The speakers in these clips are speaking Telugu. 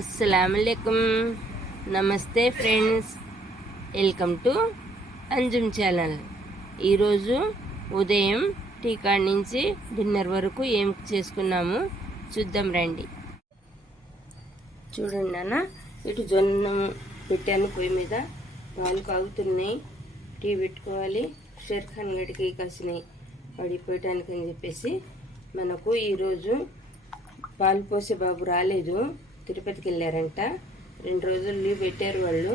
అస్సలాముఅలైకుం. నమస్తే friends, welcome to Anjum channel. ఈరోజు ఉదయం టీ కాడ నుంచి డిన్నర్ వరకు ఏం చేసుకున్నాము చూద్దాం రండి. చూడండి నాన్న, ఇటు జొన్న పెట్టాను పొయ్యి మీద, పాలు కాగుతున్నాయి. టీ పెట్టుకోవాలి. షేర్ఖాన్ గడికి కాసినాయి పడిపోయటానికి అని చెప్పేసి మనకు ఈరోజు పాలు పోసే బాబు రాలేదు, తిరుపతికి వెళ్ళారంట. 2 రోజులు లీవ్ పెట్టారు వాళ్ళు.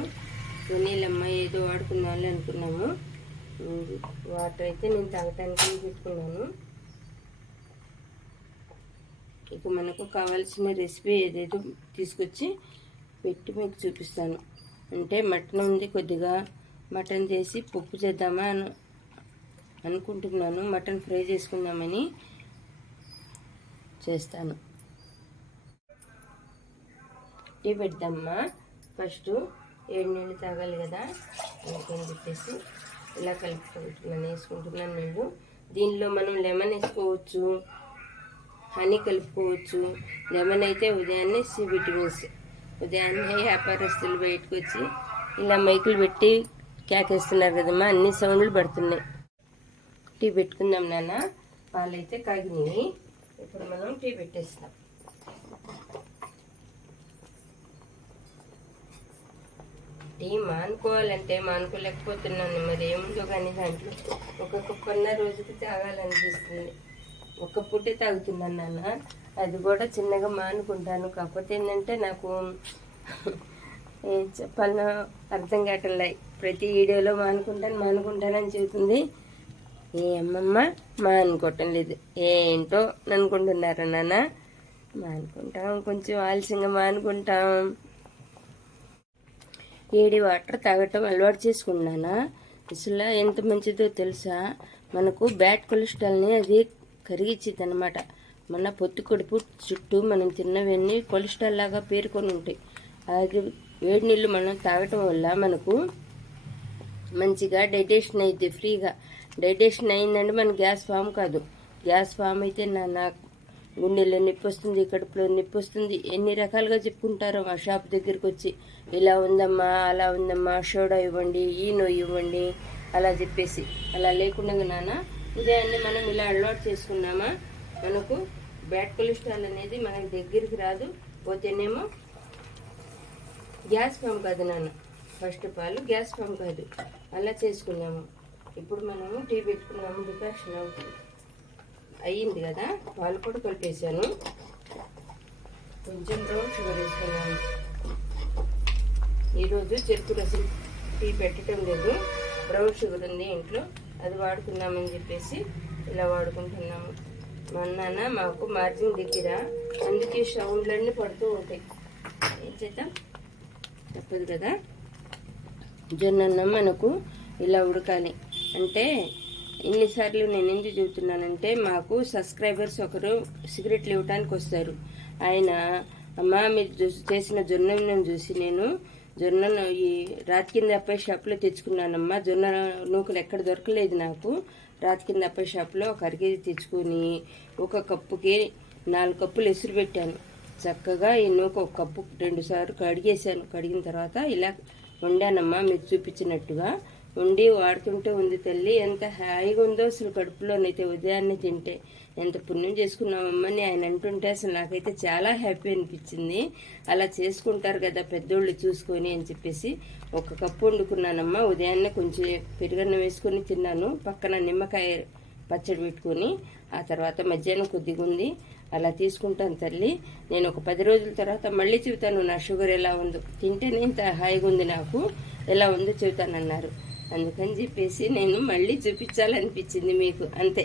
నీళ్ళమ్మ ఏదో వాడుకున్నాళ్ళు అనుకున్నాము. వాటర్ అయితే నేను తాగటానికి పెట్టుకున్నాను. ఇక మనకు కావాల్సిన రెసిపీ ఏదేదో తీసుకొచ్చి పెట్టి మీకు చూపిస్తాను. అంటే మటన్ ఉంది, కొద్దిగా మటన్ చేసి పప్పు చేద్దామా అనుకుంటున్నాను. మటన్ ఫ్రై చేసుకుందామని చేస్తాను. టీ పెడదామా. ఫస్ట్ 7 నీళ్ళు తాగాలి కదా, అందుకని చెప్పేసి ఇలా కలుపుకుంటున్నాను, వేసుకుంటున్నాను నీళ్ళు. దీనిలో మనం లెమన్ వేసుకోవచ్చు, హనీ కలుపుకోవచ్చు. లెమన్ అయితే ఉదయాన్నే సి విటమిన్స్. ఉదయాన్నే వ్యాపారస్తులు బయటకు వచ్చి ఇలా మైకులు పెట్టి కేకేస్తున్నారు కదమ్మా, అన్ని సౌండ్లు పడుతున్నాయి. టీ పెట్టుకుందాం నాన్న. పాలైతే కాగినాయి, ఇప్పుడు మనం టీ పెట్టేస్తాం. టీ మానుకోవాలంటే మానుకోలేకపోతున్నాను. మరి ఏముందో కానీ దాంట్లో ఒక కప్పన్న రోజుకి తాగాలనిపిస్తుంది. ఒక పూటే తాగుతున్నాను నాన్న, అది కూడా చిన్నగా మానుకుంటాను. కాకపోతే ఏంటంటే నాకు ఏం చెప్పాలనో అర్థం కావట్లే. ప్రతి వీడియోలో మానుకుంటానని చెబుతుంది. ఏ అమ్మమ్మ మానుకోవటం లేదు, ఏంటో అనుకుంటున్నారా నాన్న. మానుకుంటాం, కొంచెం ఆలస్యంగా మానుకుంటాం. వేడి వాటర్ తాగటం అలవాటు చేసుకున్నానా. అసలు ఎంత మంచిదో తెలుసా, మనకు బ్యాడ్ కొలెస్ట్రాల్ని అది కరిగిచ్చిద్ది అనమాట. మన పొత్తి కడుపు చుట్టూ మనం తిన్నవన్నీ కొలెస్ట్రాల్ లాగా పేరుకొని ఉంటాయి. అది వేడి నీళ్ళు మనం తాగటం వల్ల మనకు మంచిగా డైజెషన్ అయింది. ఫ్రీగా డైజెషన్ అయిందంటే మన గ్యాస్ ఫామ్ కాదు. గ్యాస్ ఫామ్ అయితే నాకు గుండెల్లో నొప్పి వస్తుంది, కడుపులో నొప్పి వస్తుంది, ఎన్ని రకాలుగా చెప్పుకుంటారో ఆ షాప్ దగ్గరికి వచ్చి. ఇలా ఉందమ్మా, అలా ఉందమ్మా, సోడా ఇవ్వండి, ఈనో ఇవ్వండి అలా చెప్పేసి. అలా లేకుండా నాన్న ఉదయాన్నే మనం ఇలా అలవాటు చేసుకున్నామా, మనకు బ్యాడ్ కొలెస్ట్రాల్ అనేది మన దగ్గరికి రాదు. పోతేనేమో గ్యాస్ ఫామ్ కాదు నాన్న. First of all gas form కాదు. అలా చేసుకున్నాము. ఇప్పుడు మనము టీ పెట్టుకున్నాము, డికాషన్ అవుతుంది అయ్యింది కదా. పాలు కూడా కలిపేసాను, కొంచెం బ్రౌన్ షుగర్ వేసుకున్నాను. ఈరోజు చెరుకు రసం టీ పెట్టడం లేదు, బ్రౌన్ షుగర్ ఉంది ఇంట్లో, అది వాడుకుందామని చెప్పేసి ఇలా వాడుకుంటున్నాము. మొన్న మాకు మార్జిన్ దగ్గర, అందుకే సౌండ్లన్నీ పడుతూ ఉంటాయి. ఏం చేద్దాం, తప్పదు కదా. జొన్నన్నం మనకు ఇలా ఉడకాలి అంటే, ఇన్నిసార్లు నేను ఎందుకు చెబుతున్నానంటే, మాకు సబ్స్క్రైబర్స్ ఒకరు సిగరెట్లు ఇవ్వటానికి వస్తారు. ఆయన అమ్మ మీరు చేసిన జొన్నను చూసి నేను జొన్నను ఈ రాతి కింద అబ్బాయి షాప్లో తెచ్చుకున్నానమ్మా. జొన్న నూకలు ఎక్కడ దొరకలేదు నాకు. రాతి కింద అబ్బాయి షాప్లో ఒక 1 కేజీ తెచ్చుకొని ఒక కప్పుకి 4 కప్పులు ఎసురు పెట్టాను. చక్కగా ఈ నూక ఒక కప్పు 2 సార్లు కడిగేసాను. కడిగిన తర్వాత ఇలా వండానమ్మా, మీరు చూపించినట్టుగా ఉండి వాడుతుంటే ఉంది తల్లి. ఎంత హాయిగా ఉందో అసలు కడుపులోనైతే. ఉదయాన్నే తింటే ఎంత పుణ్యం చేసుకున్నామమ్మని ఆయన అంటుంటే అసలు నాకైతే చాలా హ్యాపీ అనిపించింది. అలా చేసుకుంటారు కదా పెద్దోళ్ళు చూసుకొని అని చెప్పేసి 1 కప్పు వండుకున్నానమ్మా. ఉదయాన్నే కొంచెం పెరుగన్నం వేసుకొని తిన్నాను, పక్కన నిమ్మకాయ పచ్చడి పెట్టుకొని. ఆ తర్వాత మధ్యాహ్నం కొద్దిగా ఉంది. అలా తీసుకుంటాను తల్లి. నేను ఒక 10 రోజుల తర్వాత మళ్ళీ చెబుతాను నా షుగర్ ఎలా ఉందో. తింటేనే ఇంత హాయిగా ఉంది నాకు, ఎలా ఉందో చెబుతానన్నారు. అందుకని చెప్పేసి నేను మళ్ళీ చూపించాలనిపించింది మీకు, అంతే.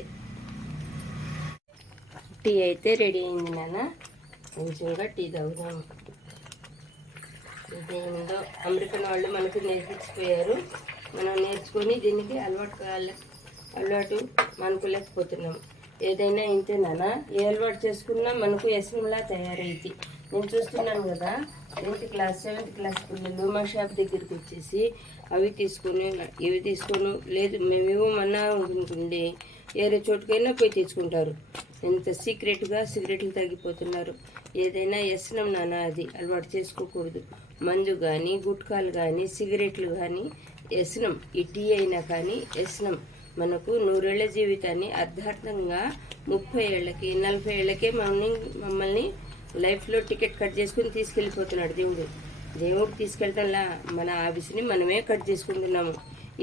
టీ అయితే రెడీ అయింది నాన్న, కొంచెంగా టీ తాగుదాము. ఇదేందో అమెరికన్ వాళ్ళు మనకు నేర్పించిపోయారు, మనం నేర్చుకొని దీనికి అలవాటు మానుకోలేకపోతున్నాం. ఏదైనా ఇంతే నాన్న, ఏ అలవాటు చేసుకున్నా మనకు వ్యసనంలా తయారైంది. నేను చూస్తున్నాను కదా, 8th క్లాస్ 7th క్లాస్ పిల్లలు మా షాప్ దగ్గరికి వచ్చేసి అవి తీసుకొని ఇవి తీసుకొని, లేదు మేము ఇవ్వమన్నా అనుకుంటుండే వేరే చోటుకైనా పోయి తెచ్చుకుంటారు. ఎంత సీక్రెట్గా సిగరెట్లు తగ్గిపోతున్నారు. ఏదైనా వ్యసనం నాన్న, అది అలవాటు చేసుకోకూడదు. మందు కానీ, గుట్కాలు కానీ, సిగరెట్లు కానీ వ్యసనం. ఈ టీ అయినా కానీ వ్యసనం. మనకు 100 ఏళ్ల జీవితాన్ని అర్ధార్థంగా 30 ఏళ్ళకి 40 ఏళ్ళకే మమ్మల్ని లైఫ్లో టికెట్ కట్ చేసుకుని తీసుకెళ్ళిపోతున్నాడు దేవుడు తీసుకెళ్తాంలా, మన ఆఫీస్ని మనమే కట్ చేసుకుంటున్నాము.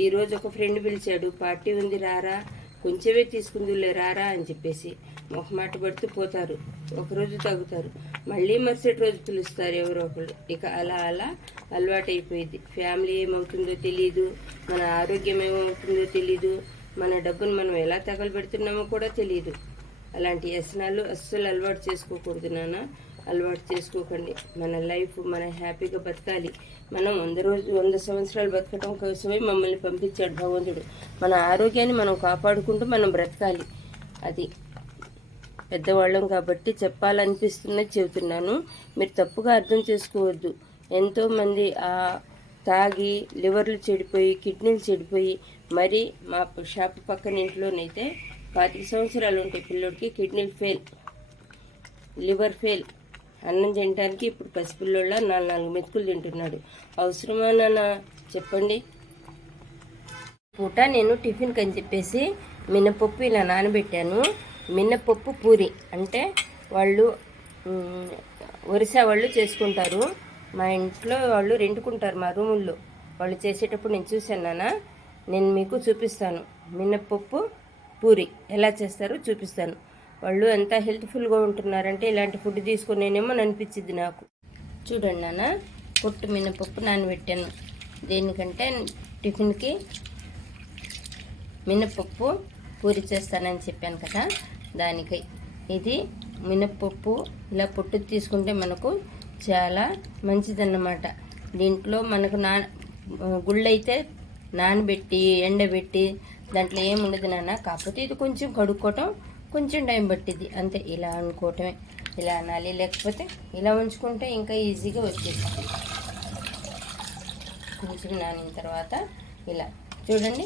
ఈరోజు ఒక ఫ్రెండ్ పిలిచాడు, పార్టీ ఉంది రారా, కొంచెమే తీసుకుందులే రారా అని చెప్పేసి మొహమాట పడుతూ పోతారు. ఒకరోజు తాగుతారు, మళ్ళీ మరుసటి రోజు పిలుస్తారు ఎవరో ఒకళ్ళు. ఇక అలా అలా అలవాటైపోయింది. ఫ్యామిలీ ఏమవుతుందో తెలీదు, మన ఆరోగ్యం ఏమవుతుందో తెలీదు, మన డబ్బును మనం ఎలా తగలబెడుతున్నామో కూడా తెలియదు. అలాంటి వ్యసనాలు అస్సలు అలవాటు చేసుకోకూడదు నాన్న, అలవాటు చేసుకోకండి. మన లైఫ్ మనం హ్యాపీగా బతకాలి. మనం 100 సంవత్సరాలు బతకడం కోసమే మమ్మల్ని పంపించాడు భగవంతుడు. మన ఆరోగ్యాన్ని మనం కాపాడుకుంటూ మనం బ్రతకాలి. అది పెద్దవాళ్ళం కాబట్టి చెప్పాలనిపిస్తున్నది చెబుతున్నాను. మీరు తప్పుగా అర్థం చేసుకోవద్దు. ఎంతోమంది తాగి లివర్లు చెడిపోయి, కిడ్నీలు చెడిపోయి, మరి మా షాప్ పక్కన ఇంట్లోనైతే 25 సంవత్సరాలు ఉంటాయి పిల్లోడికి, కిడ్నీలు ఫెయిల్, లివర్ ఫెయిల్. అన్నం తినడానికి ఇప్పుడు పసిపిల్లోళ్ళ 4 మెతుకులు తింటున్నాడు. అవసరమా నాన్న చెప్పండి? పూట నేను టిఫిన్కి అని చెప్పేసి మినపప్పు ఇలా నానబెట్టాను. మినపప్పు పూరి అంటే వాళ్ళు ఒరిస్సా వాళ్ళు చేసుకుంటారు. మా ఇంట్లో వాళ్ళు రెండుకుంటారు మా రూముల్లో. వాళ్ళు చేసేటప్పుడు నేను చూశాను నాన్న, నేను మీకు చూపిస్తాను. మినపప్పు పూరి ఎలా చేస్తారో చూపిస్తాను. వాళ్ళు ఎంత హెల్త్ఫుల్గా ఉంటున్నారంటే ఇలాంటి ఫుడ్ తీసుకునేనేమో అనిపించింది నాకు. చూడండి నాన్న, పొట్టు మినపప్పు నానబెట్టాను. దేనికంటే టిఫిన్కి మినపప్పు పూరి చేస్తానని చెప్పాను కదా, దానికి. ఇది మినపప్పు ఇలా పొట్టు తీసుకుంటే మనకు చాలా మంచిదన్నమాట. దీంట్లో మనకు గుళ్ళైతే నానబెట్టి ఎండబెట్టి దాంట్లో ఏముండదు నాన్న. కాకపోతే ఇది కొంచెం కడుక్కోవటం కొంచెం టైం పట్టింది అంతే. ఇలా అనుకోవటమే, ఇలా అనాలి. లేకపోతే ఇలా ఉంచుకుంటే ఇంకా ఈజీగా వచ్చేస్తుంది. కొంచెం నానిన తర్వాత ఇలా చూడండి,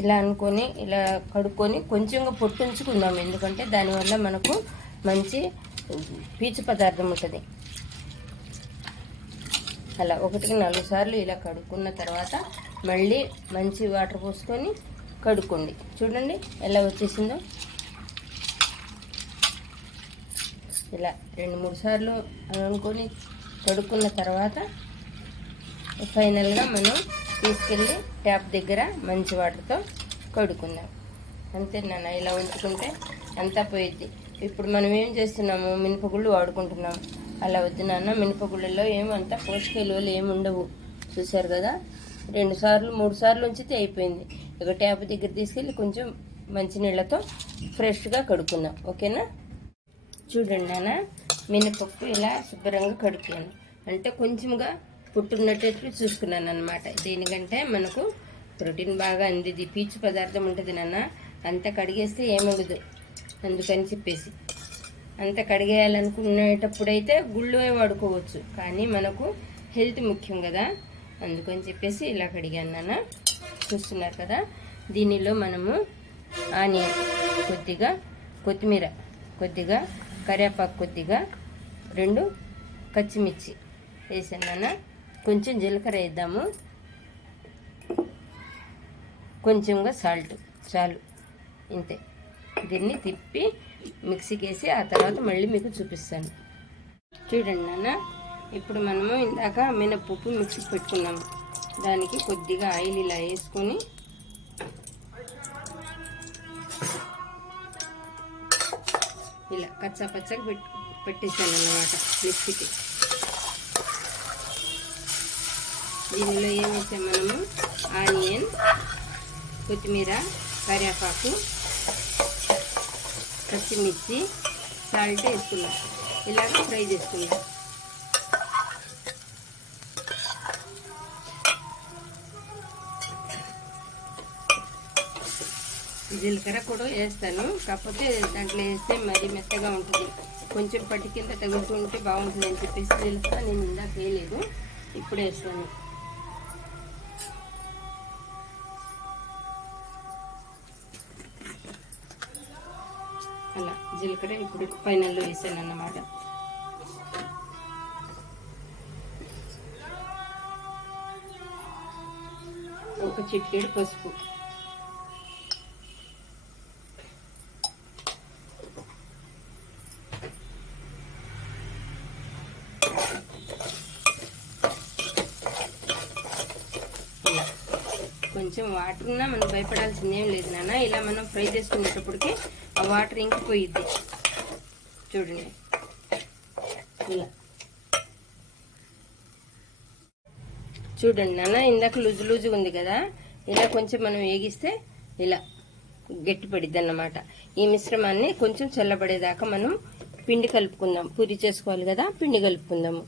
ఇలా అనుకొని ఇలా కడుక్కొని కొంచెంగా పొట్టు ఉంచుకుందాం. ఎందుకంటే దానివల్ల మనకు మంచి పీచు పదార్థం ఉంటుంది. అలా 1కి 4 సార్లు ఇలా కడుక్కున్న తర్వాత మళ్ళీ మంచి వాటర్ పోసుకొని కడుక్కోండి. చూడండి ఎలా వచ్చేసిందో. ఇలా 2-3 సార్లు అనుకొని కడుక్కున్న తర్వాత ఫైనల్గా మనం తీసుకెళ్ళి ట్యాప్ దగ్గర మంచి వాటర్తో కడుక్కుందాం. అంతే నాన్న. ఇలా ఉంచుకుంటే అంతా పోయిద్ది. ఇప్పుడు మనం ఏం చేస్తున్నాము, మినపగుళ్ళు వాడుకుంటున్నాము. అలా వద్దు నాన్న. మినపగుళ్ళలో ఏమంతా పోషక విలువలు ఏమి ఉండవు. చూశారు కదా, 2 సార్లు 3 సార్లు ఉంచితే అయిపోయింది. ఇక ట్యాప్ దగ్గర తీసుకెళ్ళి కొంచెం మంచినీళ్ళతో ఫ్రెష్గా కడుక్కుందాం. ఓకేనా? చూడండి నాన్న, మినపప్పు ఇలా శుభ్రంగా కడుక్కున్నాను. అంటే కొంచెంగా పుట్టున్నట్టు చూసుకున్నాను అనమాట. దీనికంటే మనకు ప్రోటీన్ బాగా అందిది, పీచు పదార్థం ఉంటుంది నాన్న. అంత కడిగేస్తే ఏమవుదు, అందుకని చెప్పేసి అంత కడిగేయాలనుకునేటప్పుడైతే గుళ్ళే వాడుకోవచ్చు. కానీ మనకు హెల్త్ ముఖ్యం కదా, అందుకని చెప్పేసి ఇలా కడిగాను నాన్న. చూస్తున్నారు కదా, దీనిలో మనము ఆనియన్ కొద్దిగా, కొత్తిమీర కొద్దిగా, కరివేపాకు కొద్దిగా, 2 పచ్చిమిర్చి వేసాను నాన్న. కొంచెం జీలకర్ర వేద్దాము, కొంచెంగా సాల్ట్, చాలు ఇంతే. దీన్ని తిప్పి మిక్సీకి వేసి ఆ తర్వాత మళ్ళీ మీకు చూపిస్తాను. చూడండి నాన్న, ఇప్పుడు మనము ఇందాక మినపప్పు మిక్సీకి పెట్టుకున్నాము. దానికి కొద్దిగా ఆయిల్ ఇలా వేసుకొని ఇలా కచ్చా పచ్చగా పెట్టేసాను అన్నమాట మిక్సీకి. దీనిలో ఏం వేసాం మనము, ఆనియన్, కొత్తిమీర, కరివేపాకు, పచ్చిమిర్చి, సాల్ట్ వేసుకున్నాం. ఇలాగ ఫ్రై చేసుకున్నాం. జీలకర్ర కూడా వేస్తాను, కాకపోతే దాంట్లో వేస్తే మరీ మెత్తగా ఉంటుంది. కొంచెం పట్టి కింద తగులుకుంటే బాగుంటుంది అని చెప్పేసి జీలకర్ర నేను ఇందాక వేయలేదు, ఇప్పుడు వేస్తాను. అలా జీలకర్ర ఇప్పుడు ఫైనల్లో వేసాను అన్నమాట. ఒక చిటికెడు పసుపు, ఇలా కొంచెం వాటర్ ఉన్నా మనం భయపడాల్సింది ఏం లేదు నాన్న. ఇలా మనం ఫ్రై చేసుకునేటప్పటికి ఆ వాటర్ ఇంకిపోయిద్ది. చూడండి ఇలా చూడండి నాన్న, ఇందాక లూజు లూజుగా ఉంది కదా, ఇలా కొంచెం మనం వేగిస్తే ఇలా గట్టిపడిద్ది అన్నమాట. ఈ మిశ్రమాన్ని కొంచెం చల్లబడేదాకా మనం పిండి కలుపుకుందాం. పూరి చేసుకోవాలి కదా, పిండి కలుపుకుందాము.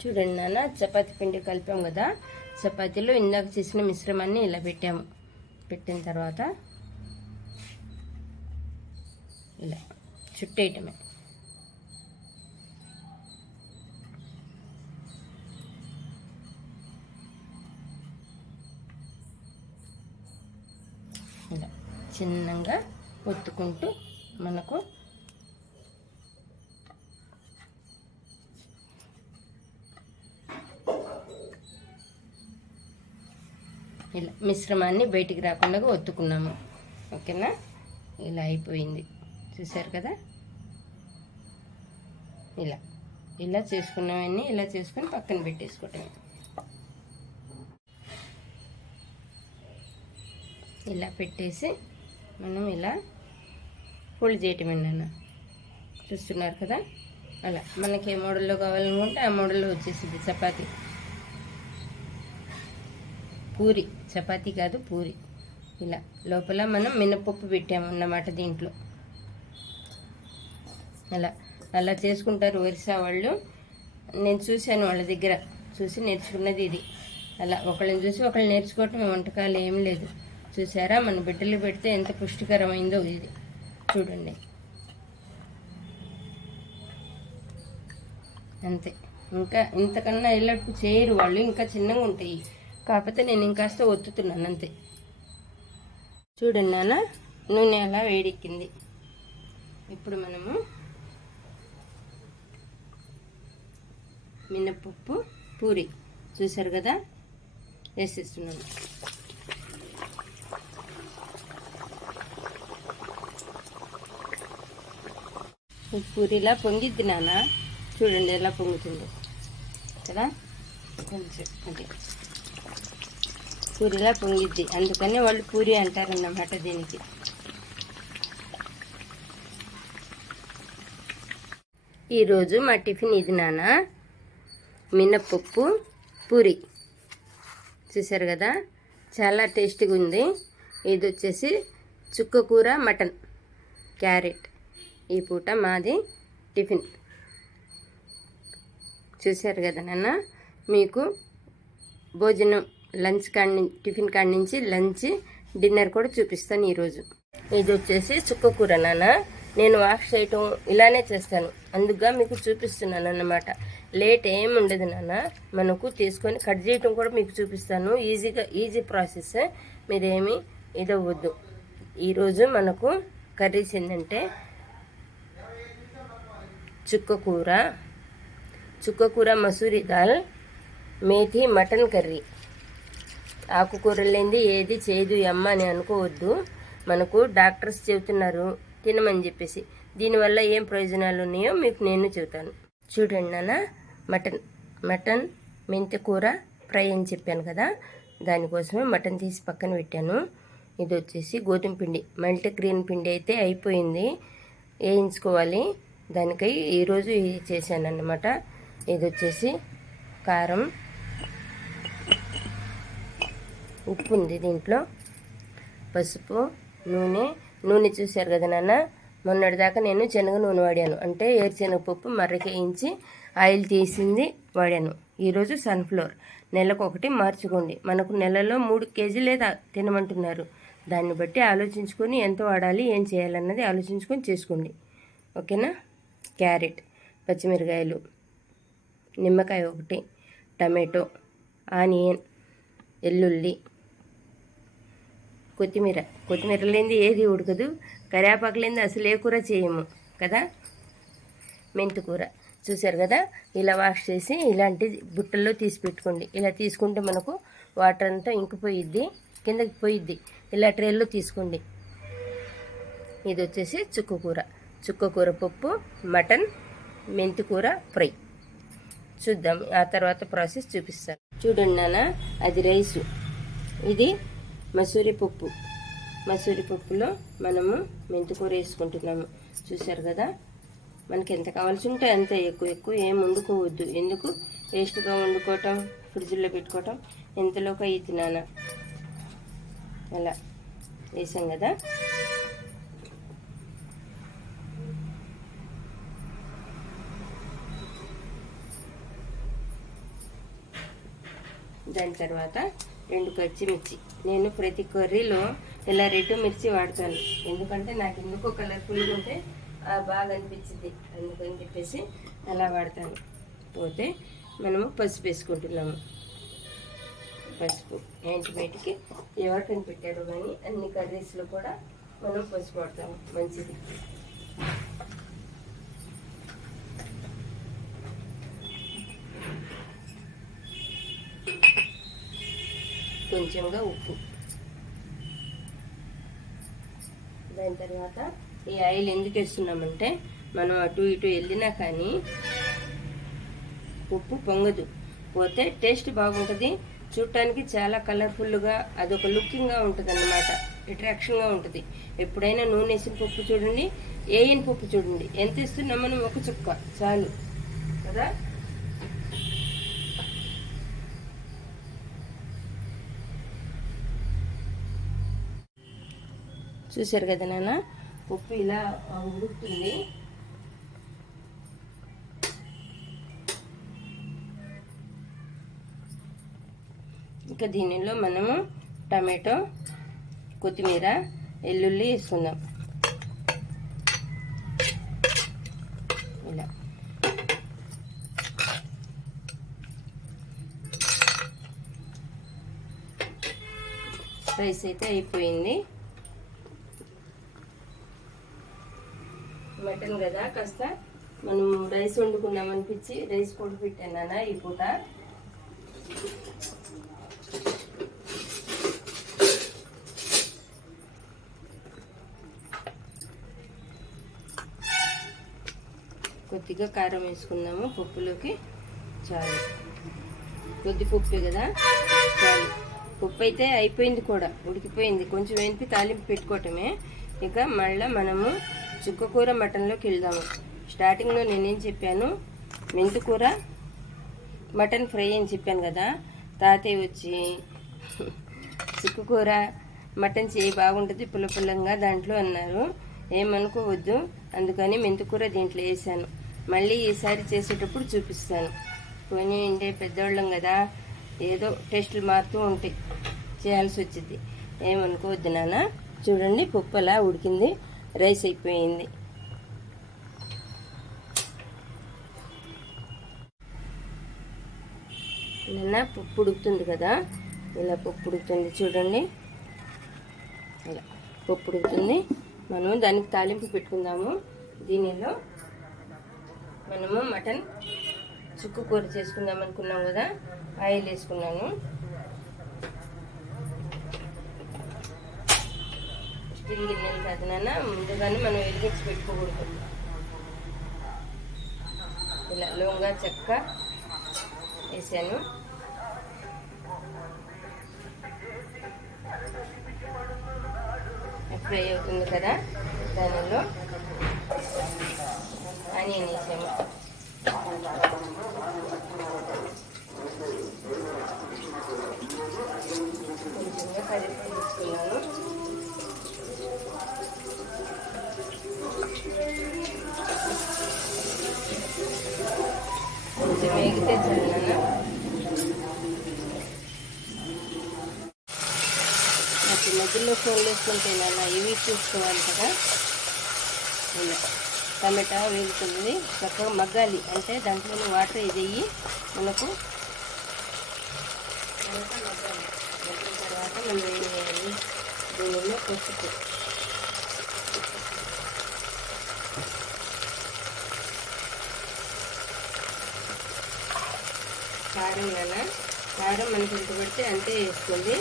చూడండి నాన్న, చపాతీ పిండి కలిపాం కదా, చపాతీలో ఇందాక చేసిన మిశ్రమాన్ని ఇలా పెట్టాము. పెట్టిన తర్వాత ఇలా చుట్టేయటమే. ఇలా చిన్నగా ఒత్తుకుంటూ మనకు ఇలా మిశ్రమాన్ని బయటికి రాకుండా ఒత్తుకున్నాము. ఓకేనా, ఇలా అయిపోయింది. చూసారు కదా, ఇలా ఇలా చేసుకున్నవన్నీ ఇలా చేసుకుని పక్కన పెట్టేసుకోవటమే. ఇలా పెట్టేసి మనం ఇలా ఫోల్డ్ చేయటమేనా, చూస్తున్నారు కదా. అలా మనకి ఏ మోడల్లో కావాలనుకుంటే ఆ మోడల్లో వచ్చేసింది చపాతీ. పూరి, చపాతీ కాదు పూరి. ఇలా లోపల మనం మినపప్పు పెట్టాము అన్నమాట దీంట్లో. అలా అలా చేసుకుంటారు ఒరిస్సా వాళ్ళు. నేను చూశాను వాళ్ళ దగ్గర, చూసి నేర్చుకున్నది ఇది. అలా ఒకళ్ళని చూసి ఒకళ్ళు నేర్చుకోవటం వంటకాలు ఏం లేదు. చూసారా, మన బిడ్డలు పెడితే ఎంత పుష్టికరమైందో ఇది. చూడండి అంతే. ఇంకా ఇంతకన్నా ఎల్లప్పుడు చేయరు వాళ్ళు, ఇంకా చిన్నగా ఉంటాయి. కాకపోతే నేను ఇంకాస్త ఒత్తుతున్నాను అంతే. చూడండి నాన్న, నూనె అలా వేడెక్కింది. ఇప్పుడు మనము మినపప్పు పూరి చూసారు కదా, వేసేస్తున్నాను. ఈ పూరిలా పొంగిద్ది నాన్న, చూడండి ఎలా పొంగుతుందో కదా. కొంచెం అది పూరిలా పొంగిద్ది, అందుకని వాళ్ళు పూరి అంటారన్నమాట దీనికి. ఈరోజు మా టిఫిన్ ఇది నాన్న, మినపప్పు పూరి. చూసారు కదా, చాలా టేస్టీగా ఉంది. ఇది వచ్చేసి చుక్కకూర మటన్ క్యారెట్. ఈ పూట మాది టిఫిన్. చూసారు కదా నాన్న, మీకు భోజనం లంచ్ టిఫిన్ కాడి నుంచి లంచ్ డిన్నర్ కూడా చూపిస్తాను ఈరోజు. ఇది వచ్చేసి చుక్కకూర నాన్న. నేను వాష్ చేయటం ఇలానే చేస్తాను, అందుగా మీకు చూపిస్తున్నాను అన్నమాట. లేట్ ఏమి ఉండదు నాన్న, మనకు తీసుకొని కట్ చేయటం కూడా మీకు చూపిస్తాను. ఈజీ ప్రాసెస్, మీరేమి ఇదవ్వద్దు. ఈరోజు మనకు కర్రీస్ ఏంటంటే చుక్కకూర మసూరి దాల్, మేథి మటన్ కర్రీ. ఆకుకూరలేంది ఏది చేయదు అమ్మ అని అనుకోవద్దు. మనకు డాక్టర్స్ చెబుతున్నారు తినమని చెప్పేసి. దీనివల్ల ఏం ప్రయోజనాలు ఉన్నాయో మీకు నేను చెబుతాను. చూడండి నాన్న, మటన్ మెంతికూర ఫ్రై అని చెప్పాను కదా, దానికోసమే మటన్ తీసి పక్కన పెట్టాను. ఇది వచ్చేసి గోధుమ పిండి, మల్టీ గ్రీన్ పిండి అయితే అయిపోయింది, వేయించుకోవాలి. దానికై ఈరోజు ఇది చేశాను అన్నమాట. ఇది వచ్చేసి కారం, ఉప్పు ఉంది దీంట్లో, పసుపు, నూనె చూశారు కదా నాన్న. మొన్నటిదాకా నేను శనగ నూనె వాడాను, అంటే ఏరుశనగపప్పు మర్రకేయించి ఆయిల్ తీసింది వాడాను. ఈరోజు సన్ఫ్లవర్. నెలకు ఒకటి మార్చుకోండి. మనకు నెలలో 3 కేజీలే తినమంటున్నారు. దాన్ని బట్టి ఆలోచించుకొని ఎంత వాడాలి, ఏం చేయాలన్నది ఆలోచించుకొని చేసుకోండి. ఓకేనా. క్యారెట్, పచ్చిమిరకాయలు, నిమ్మకాయ ఒకటి, టమాటో, ఆనియన్, వెల్లుల్లి, కొత్తిమీర లేనిది ఏది ఉడకదు, కరివేపాకు లేనిది అసలు ఏ కూర చేయము కదా. మెంతికూర చూసారు కదా, ఇలా వాష్ చేసి ఇలాంటి బుట్టల్లో తీసి పెట్టుకోండి. ఇలా తీసుకుంటే మనకు వాటర్ అంతా ఇంకిపోయిద్ది, కిందకి పోయిద్ది. ఇలా ట్రేల్లో తీసుకోండి. ఇది వచ్చేసి చుక్కకూర పప్పు, మటన్, మెంతికూర ఫ్రై. చూద్దాం, ఆ తర్వాత ప్రాసెస్ చూపిస్తాను. చూడండి నాన్న, అది రైసు, ఇది మసూరి పప్పులో మనము మెంతికూర వేసుకుంటున్నాము. చూసారు కదా, మనకి ఎంత కావాల్సి ఉంటే అంత ఎక్కువ ఏం వండుకోవద్దు. ఎందుకు వేస్ట్గా వండుకోవటం, ఫ్రిడ్జ్లో పెట్టుకోవటం. ఎంతలోకి అయ్యి నాన్న అలా వేసాం కదా. దాని తర్వాత 2 పచ్చిమిర్చి. నేను ప్రతి కర్రీలో ఇలా 2 మిర్చి వాడతాను, ఎందుకంటే నాకు ఎందుకో కలర్ఫుల్గా ఉంటే బాగా అనిపించింది, అందుకని చెప్పేసి అలా వాడతాను. పోతే మనము పసుపు వేసుకుంటున్నాము. పసుపు యాంటీబయాటిక్ ఎవరికని పెట్టారు కానీ అన్ని కర్రీస్లో కూడా మనం పసుపు వాడతాము, మంచిది. కొంచెంగా ఉప్పు. దాని తర్వాత ఈ ఆయిల్ ఎందుకు వేస్తున్నామంటే మనం అటు ఇటు వెళ్ళినా కానీ ఉప్పు పొంగదు, పోతే టేస్ట్ బాగుంటుంది, చూడటానికి చాలా కలర్ఫుల్గా అదొక లుకింగ్గా ఉంటుంది అన్నమాట, అట్రాక్షన్గా ఉంటుంది. ఎప్పుడైనా నూనె వేసిన పప్పు చూడండి, వేయని పప్పు చూడండి, ఎంత ఇస్తున్నాం మనం, ఒక చుక్క చాలు కదా. చూసారు కదా నాన్న, ఉప్పు ఇలా ఉడుకుతుంది. ఇంకా దీనిలో మనము టమాటో, కొత్తిమీర, వెల్లుల్లి వేసుకుందాం. ఇలా రైస్ అయితే అయిపోయింది. మటన్ కదా, కాస్త మనం రైస్ వండుకున్నాం అనిపించి రైస్ పొడి పెట్టాను ఈ పూట. కొద్దిగా కారం వేసుకుందాము పప్పులోకి, చాలు. కొద్ది పప్పే కదా, చాలు. పప్పు అయితే అయిపోయింది కూడా, ఉడికిపోయింది. కొంచెం వేపి తాలింపు పెట్టుకోవటమే. ఇక మళ్ళీ మనము చుక్కకూర మటన్లోకి వెళ్దాము. స్టార్టింగ్లో నేనేం చెప్పాను, మెంతికూర మటన్ ఫ్రై అని చెప్పాను కదా. తాతయ్య వచ్చి చుక్కకూర మటన్ చేయి బాగుంటుంది పుల్లపుల్లంగా దాంట్లో అన్నారు. ఏమనుకోవద్దు, అందుకని మెంతికూర దీంట్లో వేసాను. మళ్ళీ ఈసారి చేసేటప్పుడు చూపిస్తాను. పోనీ ఇంటే పెద్దవాళ్ళం కదా, ఏదో టేస్టులు మారుతూ ఉంటాయి, చేయాల్సి వచ్చింది. ఏమనుకోవద్దు నాన్న. చూడండి, పప్పు అలా ఉడికింది, రైస్ అయిపోయింది. ఇలా పప్పు ఉడుకుతుంది కదా, ఇలా పప్పు ఉడుకుతుంది చూడండి, ఇలా పప్పు ఉడుకుతుంది. మనం దానికి తాలింపు పెట్టుకుందాము. దీనిలో మనము మటన్ చుక్కకూర చేసుకుందాం అనుకున్నాం కదా, ఆయిల్ వేసుకున్నాను. స్టీల్ గిన్నెలు కాదు నాన్న, ముందుగానే మనం వెలిగించి పెట్టుకోకూడదు. ఇలా లోంగా చెక్క వేసాను. ఫ్రై అవుతుంది కదా, దానిలో ఆనియన్ వేసాము. కొంచెంగా కరివేపాకు తీసుకున్నాను. కొంచెం వేగితే చల్లన మధ్యలో ఫోన్ వేసుకుంటే నాన్న ఇవి చూసుకోవాలి కదా. ఇలా టమాటా వేగుతుంది, చక్కగా మగ్గాలి. అంటే దాంట్లో వాటర్ ఇదయ్యి మనకు మగ్గిన తర్వాత మనం ఏం చేయాలి, దీనిలో పసుపు, కారం కారం మనకి ఎంత పడితే అంతే వేసుకోండి.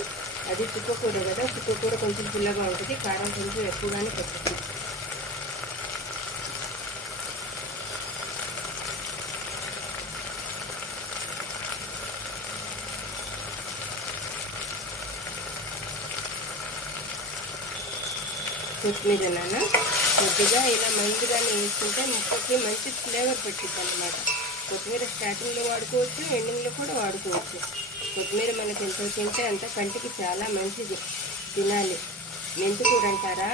అది చుక్కకూర కదా, చుక్కకూర కొంచెం పుల్లగా ఉంటుంది, కారం కొంచెం ఎక్కువగానే పడుతుంది. కొత్తిమీర కొద్దిగా ఇలా మందుగానే వేసుకుంటే ముక్కకి మంచి ఫ్లేవర్ పట్టిద్ది అన్నమాట. కొత్తిమీర స్టార్టింగ్లో వాడుకోవచ్చు, ఎండింగ్లో కూడా వాడుకోవచ్చు. కొత్తిమీర మనకి ఎంత తింటే అంత కంటికి చాలా మంచిది, తినాలి. మెంతికూర అంటారా,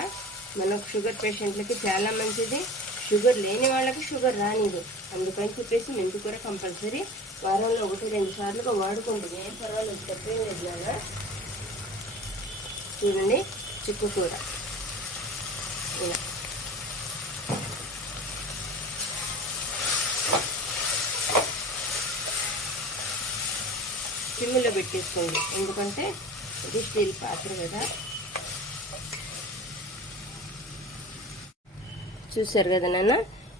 మనకు షుగర్ పేషెంట్లకి చాలా మంచిది. షుగర్ లేని వాళ్ళకి షుగర్ రానిది, అందుకని చెప్పేసి మెంతికూర కంపల్సరీ వారంలో 1-2 సార్లుగా వాడుకుంటుంది. ఏం పర్వాలేదు, తప్పేం లేదు. చూడండి, చుక్కకూర ఇలా సిమ్లో పెట్టేసుకోండి, ఎందుకంటే ఇది స్టీల్ పాత్ర కదా. చూసారు కదా నాన్న,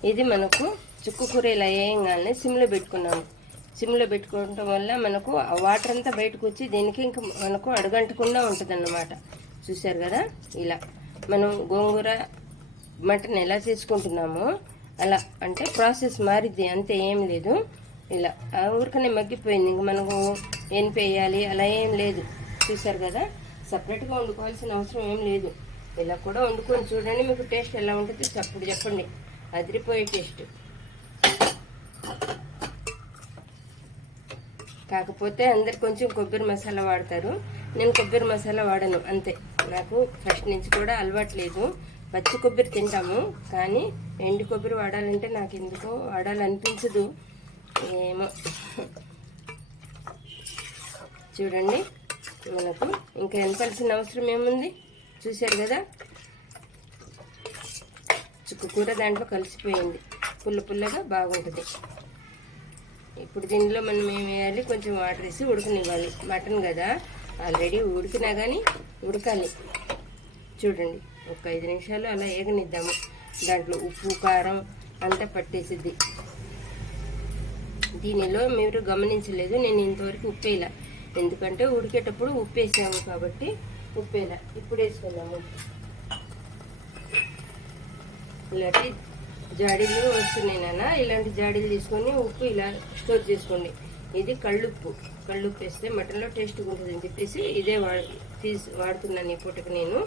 ఇది మనకు చుక్కకూర ఇలా వేయంగానే సిమ్లో పెట్టుకున్నాము. సిమ్లో పెట్టుకోవడం వల్ల మనకు ఆ వాటర్ అంతా బయటకు వచ్చి దీనికి ఇంకా మనకు అడుగంటకుండా ఉంటుంది అన్నమాట. చూసారు కదా, ఇలా మనం గోంగూర మటన్ ఎలా చేసుకుంటున్నామో అలా, అంటే ప్రాసెస్ మారిద్ది, అంతే, ఏం లేదు. ఇలా ఊరికనే మగ్గిపోయింది, ఇంక మనకు వేయాలి అలా ఏం లేదు. చూసారు కదా, సపరేట్గా వండుకోవాల్సిన అవసరం ఏం లేదు. ఇలా కూడా వండుకొని చూడండి, మీకు టేస్ట్ ఎలా ఉంటుంది అప్పుడు చెప్పండి. అదిరిపోయే టేస్ట్. కాకపోతే అందరు కొంచెం కొబ్బరి మసాలా వాడతారు, నేను కొబ్బరి మసాలా వాడను, అంతే. నాకు ఫస్ట్ నుంచి కూడా అలవాట్లేదు. పచ్చి కొబ్బరి తింటాము, కానీ ఎండు కొబ్బరి వాడాలంటే నాకు ఎందుకో వాడాలనిపించదు, ఏమో. చూడండి, మనకు ఇంకా ఎనపాల్సిన అవసరం ఏముంది. చూశారు కదా, చుక్కకూర దాంట్లో కలిసిపోయింది, పుల్లగా బాగుంటుంది. ఇప్పుడు దీనిలో మనం ఏం వేయాలి, కొంచెం వాటర్ వేసి ఉడకనివ్వాలి. మటన్ కదా, ఆల్రెడీ ఉడికినా కానీ ఉడకాలి. చూడండి, ఒక 5 నిమిషాలు అలా ఏగనిద్దాము. దాంట్లో ఉప్పు కారం అంతా పట్టేసిద్ది. దీనిలో మీరు గమనించలేదు, నేను ఇంతవరకు ఉప్పు వేయాల, ఎందుకంటే ఉడికేటప్పుడు ఉప్పు వేసాము కాబట్టి ఉప్పు వేయాల. ఇప్పుడు వేసుకుందాము. ఇలాంటి జాడీలు వస్తున్నాయి నాన్న, ఇలాంటి జాడీలు తీసుకొని ఉప్పు ఇలా స్టోర్ చేసుకోండి. ఇది కళ్ళుప్పు వేస్తే మటన్లో టేస్ట్గా ఉంటుంది అని చెప్పేసి ఇదే వాడుతున్నాను ఈ పూటకి నేను.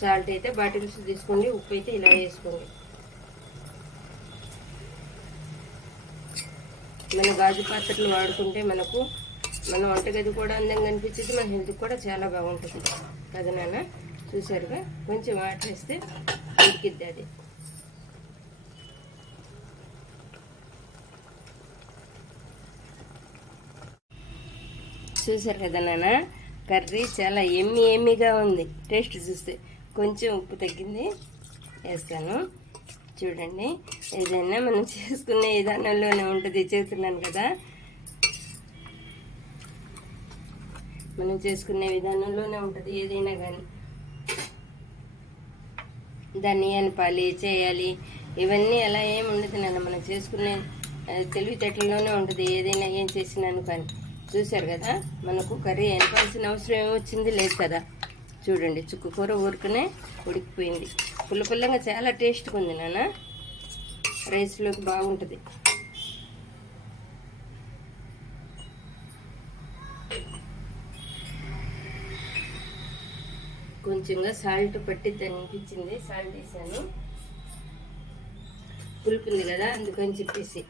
సాల్ట్ అయితే బాటిల్స్ తీసుకోండి, ఉప్పు అయితే ఇలా వేసుకోండి. మన గాజు పాత్రలు వాడుకుంటే మనకు మన వంటగది కూడా అందంగా అనిపించింది, మన హెల్త్ కూడా చాలా బాగుంటుంది కదా నాన్న. చూసారుగా, కొంచెం వాటర్ వేస్తే ఉడికిద్ది అది. చూసారు కదా నాన్న, కర్రీ చాలా ఎమ్మీగా ఉంది. టేస్ట్ చూస్తే కొంచెం ఉప్పు తగ్గింది, వేస్తాను. చూడండి, ఏదైనా మనం చేసుకునే విధానంలోనే ఉంటుంది. చేస్తున్నాను కదా, మనం చేసుకునే విధానంలోనే ఉంటుంది ఏదైనా కానీ. దాన్ని అనపాలి, చేయాలి, ఇవన్నీ అలా ఏమి ఉండదు నాన్న. మనం చేసుకునే తెలివితేటల్లోనే ఉంటుంది ఏదైనా, ఏం చేసినాను కానీ. చూసారు కదా, మనకు కర్రీ అనపాల్సిన అవసరం ఏమొచ్చింది లేదు కదా. చూడండి, చుక్కకూర ఊరుకునే ఉడికిపోయింది. పుల్లగా చాలా టేస్ట్గా ఉంది నాన్న, రైస్లోకి బాగుంటుంది. కొంచెంగా సాల్ట్ పట్టిద్ది అనిపించింది, సాల్ట్ వేసాను. పులుపుంది కదా, అందుకని చెప్పేసి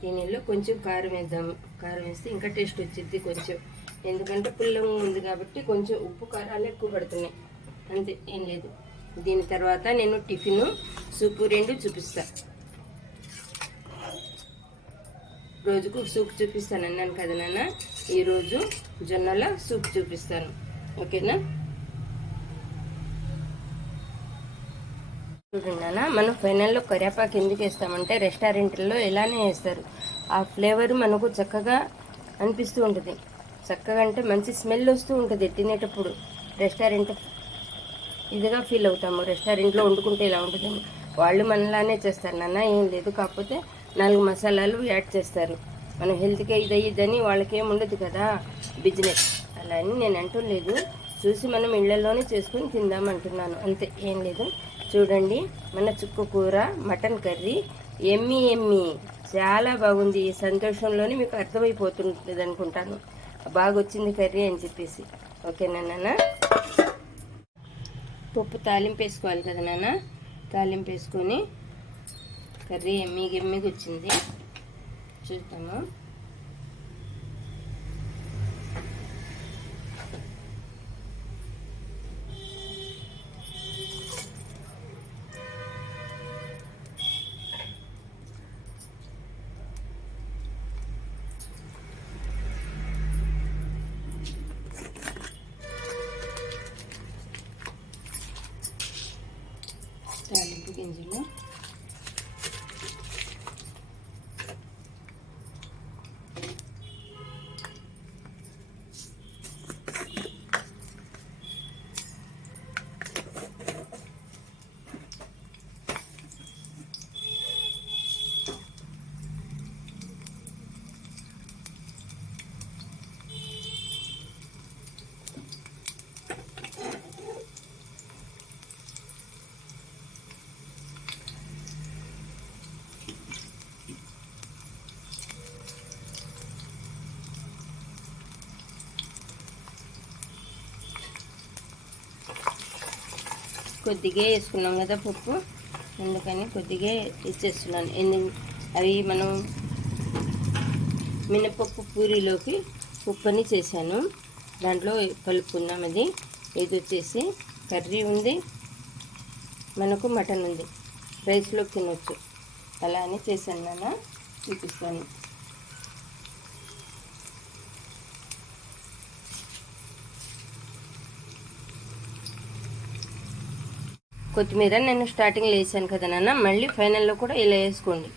దీనిలో కొంచెం కారం వేద్దాము. కారం వేస్తే ఇంకా టేస్ట్ వచ్చింది కొంచెం, ఎందుకంటే పుల్లగా ఉంది కాబట్టి కొంచెం ఉప్పు కారాలు ఎక్కువ పడుతున్నాయి, అంతే, ఏం లేదు. దీని తర్వాత నేను టిఫిన్ సూపు 2 చూపిస్తా. రోజుకు సూప్ చూపిస్తాను అన్నాను కదా నాన్న, ఈరోజు జొన్నల సూప్ చూపిస్తాను, ఓకేనా. చూడండి నాన్న, మనం ఫైనల్లో కరివేపాకు ఎందుకు వేస్తామంటే రెస్టారెంట్లో ఇలానే వేస్తారు. ఆ ఫ్లేవర్ మనకు చక్కగా అనిపిస్తూ ఉంటుంది. చక్కగా అంటే మంచి స్మెల్ వస్తూ ఉంటుంది తినేటప్పుడు. రెస్టారెంట్ ఇదిగా ఫీల్ అవుతాము. రెస్టారెంట్లో వండుకుంటే ఇలా ఉంటుందని. వాళ్ళు మనలానే చేస్తారు నాన్న, ఏం లేదు. కాకపోతే 4 మసాలాలు యాడ్ చేస్తారు. మనం హెల్త్గా ఇదని వాళ్ళకేం ఉండదు కదా బిజినెస్. అలా అని నేను అంటలేదు. చూసి మనం ఇళ్లలోనే చేసుకుని తిందామంటున్నాను, అంతే, ఏం లేదు. చూడండి, మన చుక్క కూర మటన్ కర్రీ ఎమ్మి చాలా బాగుంది. ఈ సంతోషంలోనే మీకు అర్థమైపోతుంది అనుకుంటాను బాగా వచ్చింది కర్రీ అని చెప్పేసి. ఓకేనా నాన్న? పప్పు తాలింపు వేసుకోవాలి కదా నాన్న. తాలింపు వేసుకొని కర్రీ ఎమ్మిగా వచ్చింది, చూద్దాము. తాలింపు గింజలు కొద్దిగా వేసుకున్నాం కదా పప్పు, అందుకని కొద్దిగా ఇచ్చేస్తున్నాను. అవి మనం మినపప్పు పూరీలోకి ఉప్పని చేశాను, దాంట్లో కలుపుకున్నాం. ఇది వచ్చేసి కర్రీ ఉంది, మనకు మటన్ ఉంది, రైస్లోకి తినొచ్చు. అలా అని చేశాను నాన్న, చూపిస్తాను. కొత్తిమీర నేను స్టార్టింగ్లో వేసాను కదా నాన్న, మళ్ళీ ఫైనల్లో కూడా ఇలా వేసుకోండి.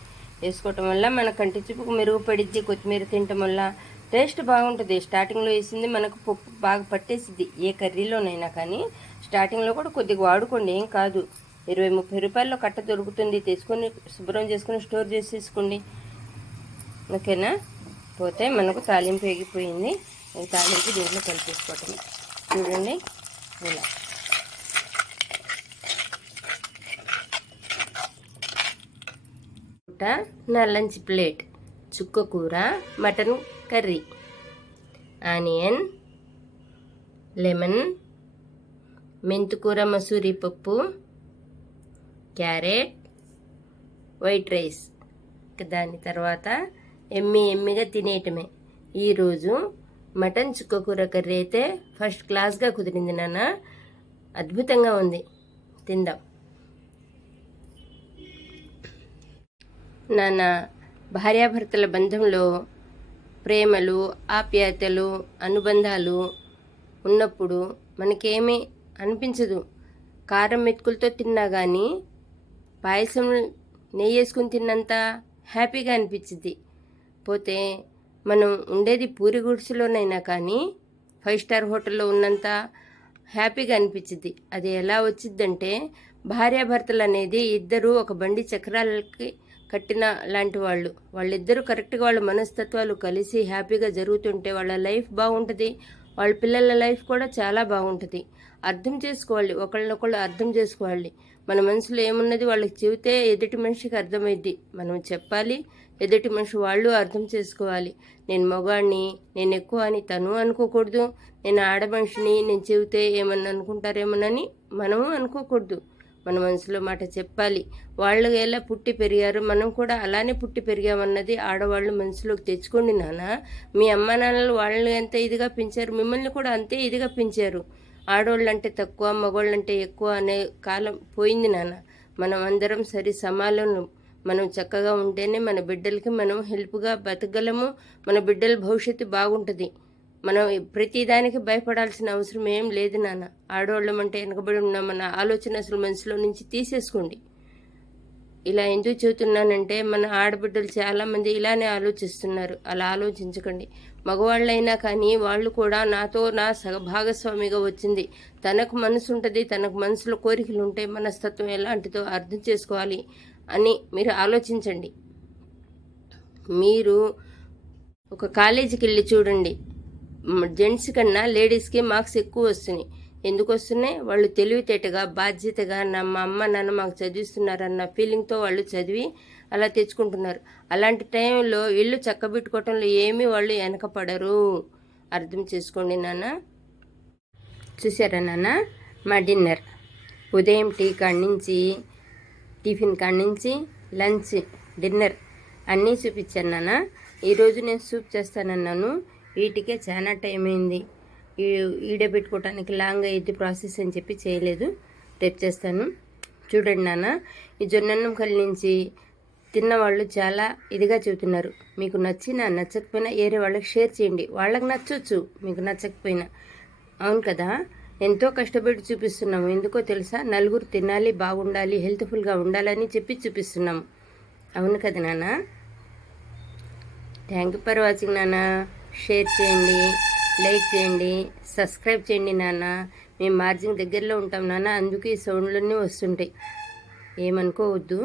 వేసుకోవటం వల్ల మన కంటి చూపుకు మెరుగుపడిద్ది. కొత్తిమీర తినటం వల్ల టేస్ట్ బాగుంటుంది. స్టార్టింగ్లో వేసింది మనకు పప్పు బాగా పట్టేసిద్ది, ఏ కర్రీలోనైనా కానీ. స్టార్టింగ్లో కూడా కొద్దిగా వాడుకోండి, ఏం కాదు. 20-30 రూపాయల్లో కట్ట దొరుకుతుంది, తీసుకొని శుభ్రం చేసుకొని స్టోర్ చేసేసుకోండి. ఓకేనా? పోతే మనకు తాలింపు వేగిపోయింది. తాలింపు దీంట్లో కలిపేసుకోవటం. చూడండి ఇలా. నా లంచ్ ప్లేట్ చుక్క కూర మటన్ కర్రీ, ఆనియన్, లెమన్, మెంతుకూర మసూరి పప్పు, క్యారెట్, వైట్ రైస్. దాని తర్వాత ఎమ్మిగా తినేయటమే. ఈరోజు మటన్ చుక్క కూర కర్రీ అయితే ఫస్ట్ క్లాస్గా కుదిరింది నాన్న, అద్భుతంగా ఉంది. తిందాం నాన్న. భార్యాభర్తల బంధంలో ప్రేమలు, ఆప్యాయతలు, అనుబంధాలు ఉన్నప్పుడు మనకేమీ అనిపించదు. కారం మెతుకులతో తిన్నా కానీ పాయసం నెయ్యి వేసుకుని తిన్నంత హ్యాపీగా అనిపించింది. పోతే మనం ఉండేది పూరి గుడిసెలోనైనా కానీ 5 స్టార్ హోటల్లో ఉన్నంత హ్యాపీగా అనిపించింది. అది ఎలా వచ్చిందంటే, భార్యాభర్తలు అనేది ఇద్దరు ఒక బండి చక్రాలకి కట్టిన లాంటి వాళ్ళు. వాళ్ళిద్దరూ కరెక్ట్గా వాళ్ళ మనస్తత్వాలు కలిసి హ్యాపీగా జరుగుతుంటే వాళ్ళ లైఫ్ బాగుంటుంది, వాళ్ళ పిల్లల లైఫ్ కూడా చాలా బాగుంటుంది. అర్థం చేసుకోవాలి, ఒకళ్ళనొకళ్ళు అర్థం చేసుకోవాలి. మన మనసులో ఏమున్నది వాళ్ళకి చెబితే ఎదుటి మనిషికి అర్థమైద్ది. మనం చెప్పాలి, ఎదుటి మనిషి వాళ్ళు అర్థం చేసుకోవాలి. నేను మగాడిని, నేను ఎక్కువ అని తను అనుకోకూడదు. నేను ఆడ మనిషిని, నేను చెబితే ఏమన్నా అనుకుంటారేమోనని మనము అనుకోకూడదు. మన మనసులో మాట చెప్పాలి. వాళ్ళు ఎలా పుట్టి పెరిగారు, మనం కూడా అలానే పుట్టి పెరిగామన్నది ఆడవాళ్ళు మనసులోకి తెచ్చుకోండి నాన్న. మీ అమ్మ నాన్నలు వాళ్ళని ఎంత ఇదిగా పెంచారు, మిమ్మల్ని కూడా అంతే ఇదిగా పెంచారు. ఆడవాళ్ళంటే తక్కువ, మగవాళ్ళంటే ఎక్కువ అనే కాలం పోయింది నాన్న. మనం అందరం సరి సమానం. మనం చక్కగా ఉంటేనే మన బిడ్డలకి మనం హెల్ప్గా బతకగలము, మన బిడ్డల భవిష్యత్తు బాగుంటుంది. మనం ప్రతిదానికి భయపడాల్సిన అవసరం ఏం లేదు నాన్న. ఆడవాళ్ళం అంటే వెనకబడి ఉన్నామన్న ఆలోచన అసలు మనసులో నుంచి తీసేసుకోండి. ఇలా ఎందుకు చెబుతున్నానంటే మన ఆడబిడ్డలు చాలామంది ఇలానే ఆలోచిస్తున్నారు. అలా ఆలోచించకండి. మగవాళ్ళైనా కానీ వాళ్ళు కూడా నాతో నా భాగస్వామిగా వచ్చింది, తనకు మనసు ఉంటుంది, తనకు మనసులో కోరికలు ఉంటాయి, మనస్తత్వం ఎలాంటిదో అర్థం చేసుకోవాలి అని మీరు ఆలోచించండి. మీరు ఒక కాలేజీకి వెళ్ళి చూడండి, జెంట్స్ కన్నా లేడీస్కి మార్క్స్ ఎక్కువ వస్తున్నాయి. ఎందుకు వస్తున్నాయి? వాళ్ళు తెలివితేటగా బాధ్యతగా మా అమ్మ నాన్న మాకు చదివిస్తున్నారన్న ఫీలింగ్తో వాళ్ళు చదివి అలా తెచ్చుకుంటున్నారు. అలాంటి టైంలో ఇల్లు చక్కబెట్టుకోవటంలో ఏమీ వాళ్ళు వెనకపడరు. అర్థం చేసుకోండి నాన్న. చూసారా నాన్న, మా డిన్నర్ ఉదయం టీ కాడి నుంచి టిఫిన్ కాడి నుంచి లంచ్ డిన్నర్ అన్నీ చూపించాను నాన్న. ఈరోజు నేను సూప్ చేస్తానన్నాను, వీటికే చాలా టైం అయింది. ఈడబెట్టుకోవటానికి లాంగ్ అయ్యింది ప్రాసెస్ అని చెప్పి చేయలేదు. రేపు చేస్తాను. చూడండి నాన్న, ఈ జొన్నన్నం కలిగించి తిన్నవాళ్ళు చాలా ఇదిగా చెబుతున్నారు. మీకు నచ్చినా నచ్చకపోయినా వేరే వాళ్ళకి షేర్ చేయండి. వాళ్ళకి నచ్చవచ్చు, మీకు నచ్చకపోయినా. అవును కదా, ఎంతో కష్టపడి చూపిస్తున్నాము. ఎందుకో తెలుసా? నలుగురు తినాలి, బాగుండాలి, హెల్త్ఫుల్గా ఉండాలని చెప్పి చూపిస్తున్నాము. అవును కదా నాన్న. థ్యాంక్ యూ ఫర్ వాచింగ్ నాన్న. షేర్ చేయండి, లైక్ చేయండి, సబ్స్క్రైబ్ చేయండి నాన్న. మేము మార్జిన్ దగ్గరలో ఉంటాం నాన్న, అందుకే ఈ సౌండ్లన్నీ వస్తుంటాయి, ఏమనుకోవద్దు.